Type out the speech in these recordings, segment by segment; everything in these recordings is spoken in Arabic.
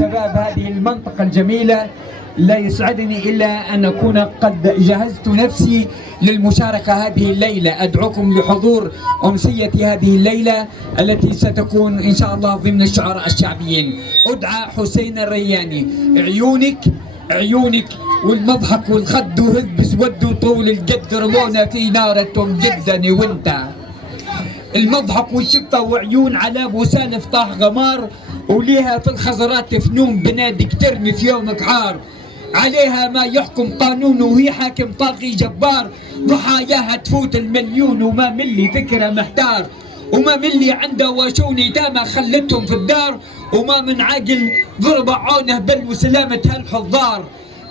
شباب هذه المنطقة الجميلة. لا يسعدني إلا أن أكون قد جهزت نفسي للمشاركة هذه الليلة. أدعوكم لحضور أمسية هذه الليلة التي ستكون إن شاء الله ضمن الشعراء الشعبيين. أدعى حسين الرياني. عيونك والمضحك والخد وهذ سود طول الجد رمونا في نارة جدا وانت. المضحك والشطة وعيون على ابو سالف طاح غمار، وليها في الخزرات فنون بنادك ترمي في يومك عار. عليها ما يحكم قانون وهي حاكم طاغي جبار. ضحاياها تفوت المليون وما ملي فكرة محتار. وما ملي عنده وشون يتامى خلتهم في الدار. وما من عاقل ضرب عونه بل وسلامة هالحضار.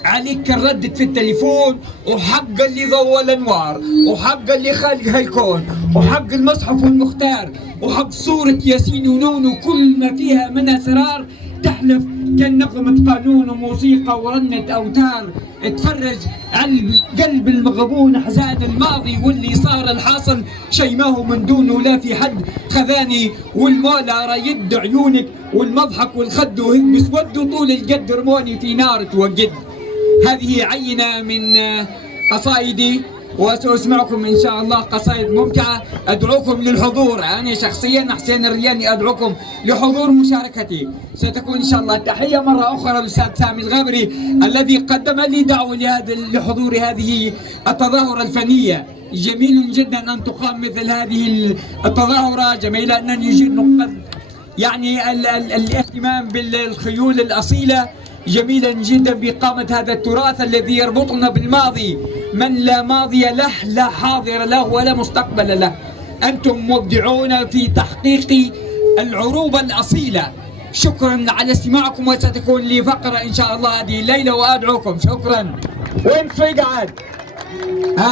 عليك ردت في التليفون وحق اللي ضوى الانوار، وحق اللي خالق هالكون، وحق المصحف والمختار، وحق صورة ياسين ونون وكل ما فيها من اسرار. تحلف كان نغمة قانون وموسيقى ورنة اوتار. اتفرج على قلب المغبون احزان الماضي واللي صار الحاصل شي ما هو من دونه لا في حد خذاني. والمولى رايد عيونك والمضحك والخد وهب مسود طول الجد رموني في نار توقد. هذه عينة من قصائدي وسأسمعكم إن شاء الله قصائد ممتعة. أدعوكم للحضور. أنا شخصيا حسين الرياني أدعوكم لحضور مشاركتي. ستكون إن شاء الله. تحية مرة أخرى للأستاذ سامي الغابري الذي قدم لي دعوة لحضور هذه التظاهرة الفنية. جميل جدا أن تقام مثل هذه التظاهرة. جميل أن يجير نقطة يعني الاهتمام بالخيول الأصيلة. جميلا جدا بإقامة هذا التراث الذي يربطنا بالماضي. من لا ماضي له لا حاضر له ولا مستقبل له. أنتم مبدعون في تحقيق العروبة الأصيلة. شكرا على استماعكم، وستكون لي فقرة إن شاء الله هذه الليلة وأدعوكم. شكرا. وين في قاعد؟